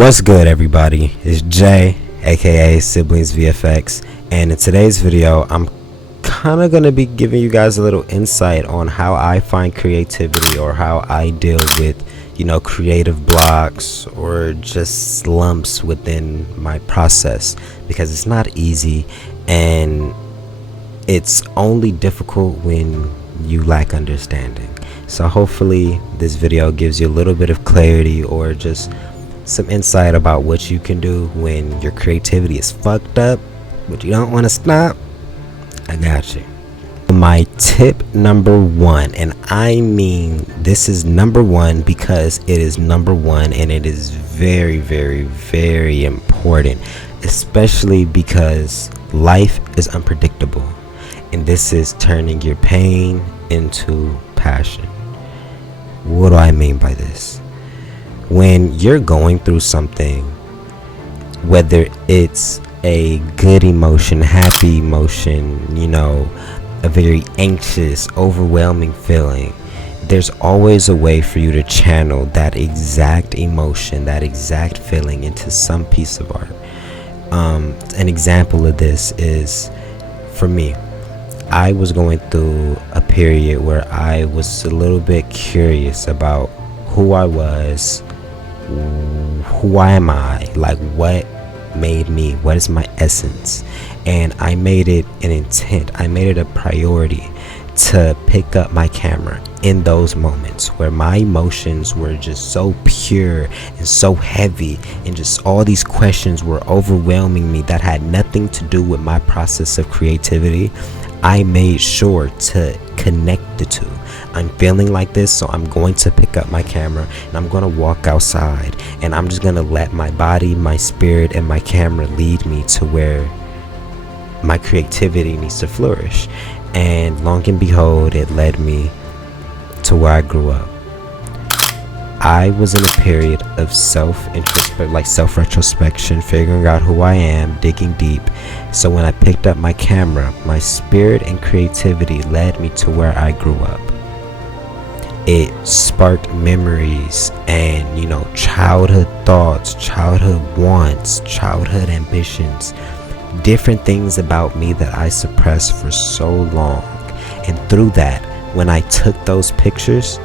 What's good, everybody? It's Jay, aka SiblingsVFX, and in today's video I'm kind of going to be giving you guys a little insight on how I find creativity, or how I deal with, creative blocks or just slumps within my process, because it's not easy and it's only difficult when you lack understanding. So hopefully this video gives you a little bit of clarity, or just some insight about what you can do when your creativity is fucked up but you don't want to stop. I got you. My tip number one, and I mean this is number one because it is number one, and it is very, very, very important, especially because life is unpredictable, and this is turning your pain into passion. What do I mean by this? When you're going through something, whether it's a good emotion, happy emotion, a very anxious, overwhelming feeling, there's always a way for you to channel that exact emotion, that exact feeling into some piece of art. An example of this is, for me, I was going through a period where I was a little bit curious about who I was, who am I, like what made me, what is my essence. And I made it an intent, I made it a priority to pick up my camera in those moments where my emotions were just so pure and so heavy, and just all these questions were overwhelming me that had nothing to do with my process of creativity. I made sure to connect the two. I'm feeling like this, so I'm going to pick up my camera and I'm going to walk outside, and I'm just going to let my body, my spirit, and my camera lead me to where my creativity needs to flourish. And long and behold, it led me to where I grew up. I was in a period of self-retrospection, figuring out who I am, digging deep. So when I picked up my camera, my spirit and creativity led me to where I grew up. It sparked memories and, childhood thoughts, childhood wants, childhood ambitions, different things about me that I suppressed for so long. And through that, when I took those pictures,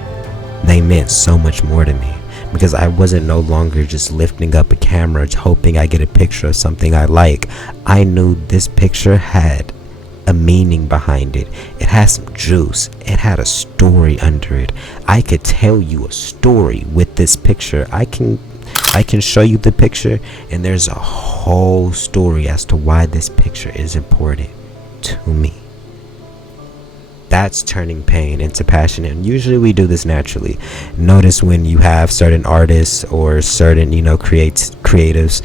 they meant so much more to me, because I wasn't no longer just lifting up a camera hoping I get a picture of something I like. I knew this picture had a meaning behind it. It had some juice. It had a story under it. I could tell you a story with this picture. I can show you the picture, and there's a whole story as to why this picture is important to me. That's turning pain into passion, and usually we do this naturally. Notice when you have certain artists or certain creatives,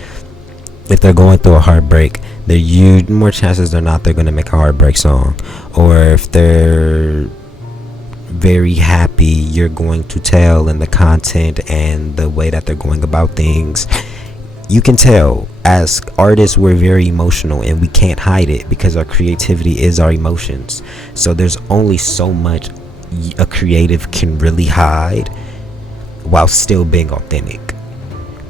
if they're going through a heartbreak, more chances than not they're going to make a heartbreak song. Or if they're very happy, you're going to tell in the content and the way that they're going about things. You can tell as artists we're very emotional, and we can't hide it because our creativity is our emotions. So there's only so much a creative can really hide while still being authentic,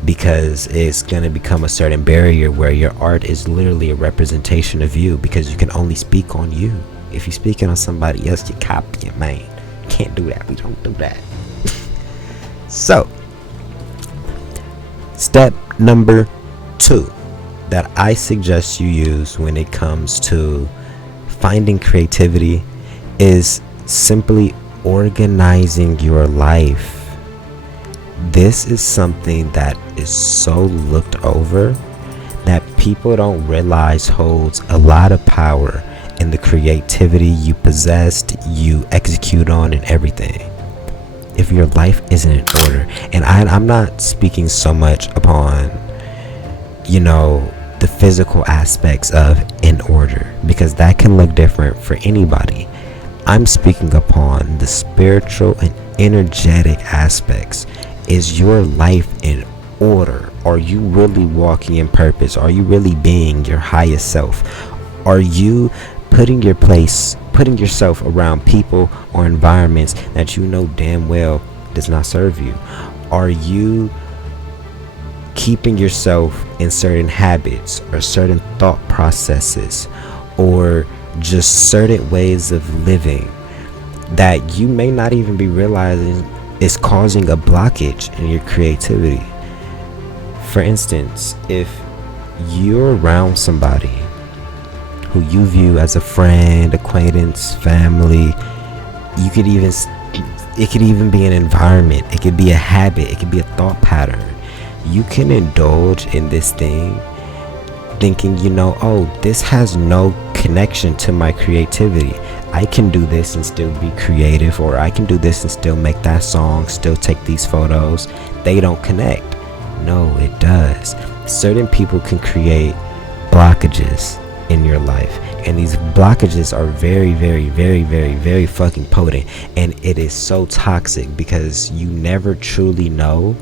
because it's going to become a certain barrier where your art is literally a representation of you, because you can only speak on you. If you're speaking on somebody else, you copy it, man. You can't do that. We don't do that. So step number 2 that I suggest you use when it comes to finding creativity is simply organizing your life. This is something that is so looked over that people don't realize holds a lot of power in the creativity you possessed, you execute on, and everything. If your life isn't in order, and I'm not speaking so much upon the physical aspects of in order, because that can look different for anybody. I'm speaking upon the spiritual and energetic aspects. Is your life in order? Are you really walking in purpose? Are you really being your highest self? Are you putting yourself around people or environments that you know damn well does not serve you? Are you keeping yourself in certain habits or certain thought processes or just certain ways of living that you may not even be realizing is causing a blockage in your creativity. For instance, if you're around somebody who you view as a friend, acquaintance, family, it could even be an environment, it could be a habit, it could be a thought pattern. You can indulge in this thing thinking, oh, this has no connection to my creativity. I can do this and still be creative, or I can do this and still make that song, still take these photos. They don't connect. No, it does. Certain people can create blockages in your life, and these blockages are very, very, very, very, very fucking potent, and it is so toxic because you never truly know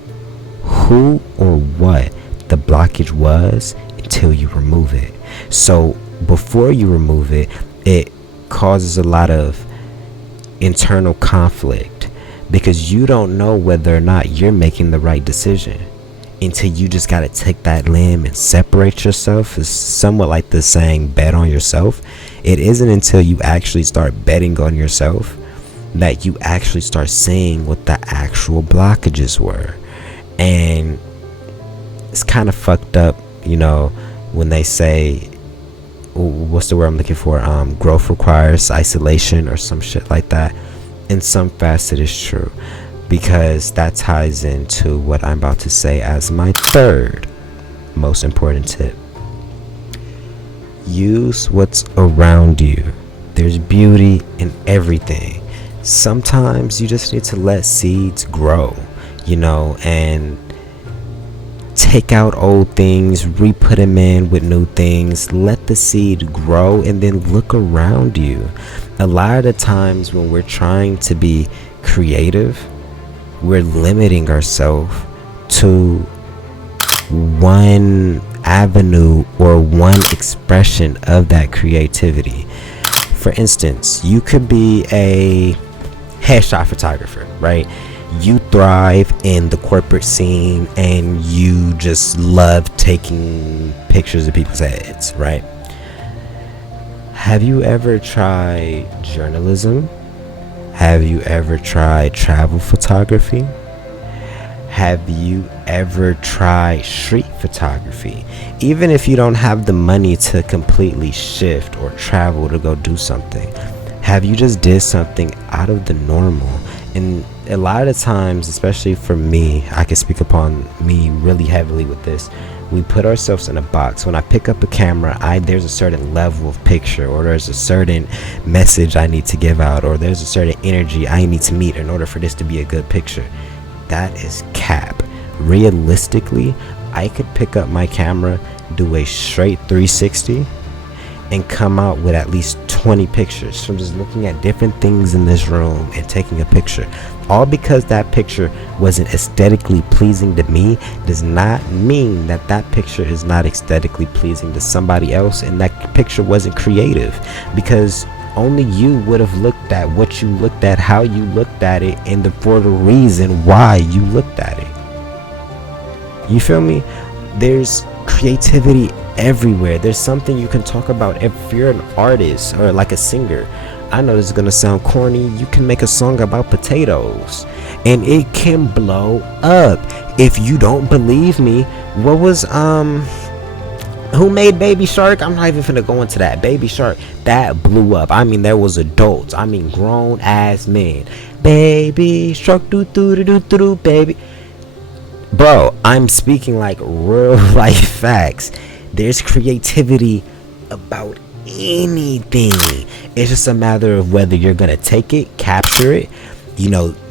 who or what the blockage was until you remove it. So before you remove it, it causes a lot of internal conflict because you don't know whether or not you're making the right decision until you just got to take that limb and separate yourself. It's somewhat like the saying, bet on yourself. It isn't until you actually start betting on yourself that you actually start seeing what the actual blockages were. And it's kind of fucked up, when they say, what's the word I'm looking for? Growth requires isolation or some shit like that. In some facet, it's true, because that ties into what I'm about to say as my third most important tip. Use what's around you. There's beauty in everything. Sometimes you just need to let seeds grow, and take out old things, re-put them in with new things, let the seed grow, and then look around you. A lot of the times when we're trying to be creative, we're limiting ourselves to one avenue or one expression of that creativity. For instance, you could be a headshot photographer, right? You thrive in the corporate scene and you just love taking pictures of people's heads, right? Have you ever tried journalism? Have you ever tried travel photography? Have you ever tried street photography? Even if you don't have the money to completely shift or travel to go do something, have you just did something out of the normal? And a lot of the times, especially for me, I can speak upon me really heavily with this, we put ourselves in a box. When I pick up a camera, there's a certain level of picture, or there's a certain message I need to give out, or there's a certain energy I need to meet in order for this to be a good picture. That is cap. Realistically, I could pick up my camera, do a straight 360, and come out with at least 20 pictures from just looking at different things in this room and taking a picture. All because that picture wasn't aesthetically pleasing to me does not mean that that picture is not aesthetically pleasing to somebody else, and that picture wasn't creative, because only you would have looked at what you looked at, how you looked at it, and for the reason why you looked at it. You feel me? There's creativity everywhere. There's something you can talk about. If you're an artist or like a singer, I know this is gonna sound corny, you can make a song about potatoes and it can blow up. If you don't believe me, what was who made Baby Shark? I'm not even finna go into that. Baby Shark, that blew up. I mean, there was adults, I mean grown ass men. Baby Shark, do do do do do, baby. Bro, I'm speaking like real life facts. There's creativity about anything. It's just a matter of whether you're gonna take it, capture it,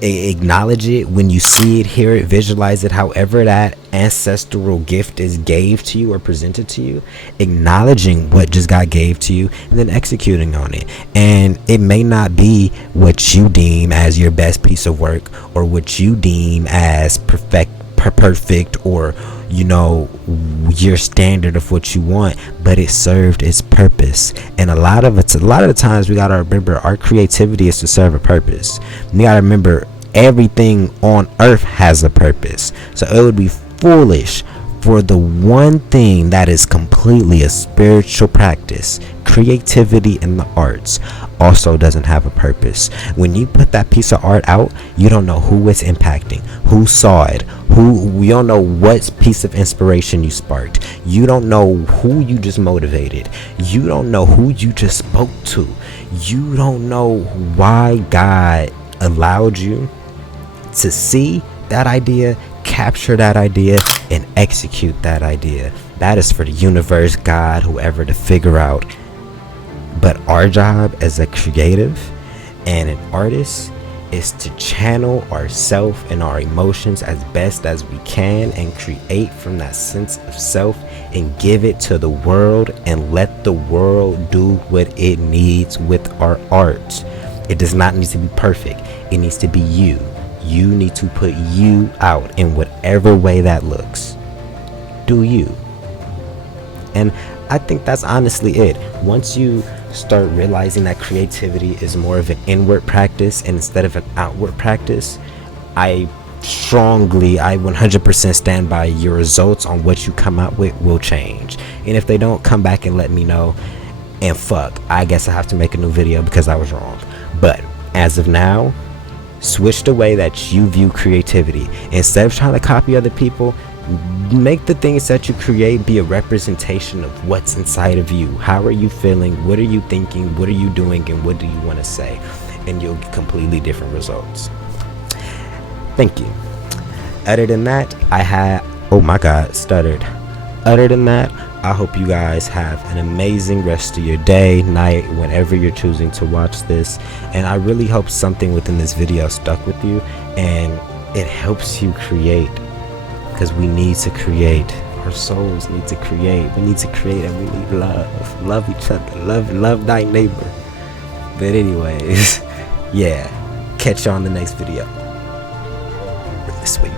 acknowledge it when you see it, hear it, visualize it, however that ancestral gift is gave to you or presented to you, acknowledging what just got gave to you, and then executing on it. And it may not be what you deem as your best piece of work, or what you deem as perfect, or your standard of what you want, but it served its purpose. And a lot of the times we gotta remember our creativity is to serve a purpose. We gotta remember everything on earth has a purpose. So it would be foolish for the one thing that is completely a spiritual practice, creativity in the arts also doesn't have a purpose. When you put that piece of art out, you don't know who it's impacting, who saw it, you don't know what piece of inspiration you sparked. You don't know who you just motivated. You don't know who you just spoke to. You don't know why God allowed you to see that idea, capture that idea, and execute that idea. That is for the universe, God, whoever, to figure out. But our job as a creative and an artist is to channel ourselves and our emotions as best as we can and create from that sense of self and give it to the world and let the world do what it needs with our art. It does not need to be perfect. It needs to be you. You need to put you out in whatever way that looks. Do you. And I think that's honestly it. Once you start realizing that creativity is more of an inward practice and instead of an outward practice, I 100% stand by your results on what you come out with will change. And if they don't, come back and let me know, and fuck, I guess I have to make a new video because I was wrong. But as of now, switch the way that you view creativity. Instead of trying to copy other people, make the things that you create be a representation of what's inside of you. How are you feeling? What are you thinking? What are you doing? And what do you want to say? And you'll get completely different results. Thank you. Other than that, stuttered. Other than that, I hope you guys have an amazing rest of your day, night, whenever you're choosing to watch this. And I really hope something within this video stuck with you and it helps you create. Because we need to create. Our souls need to create. We need to create and we need love. Love each other. Love thy neighbor. But anyways, yeah. Catch you on the next video. Really sweet.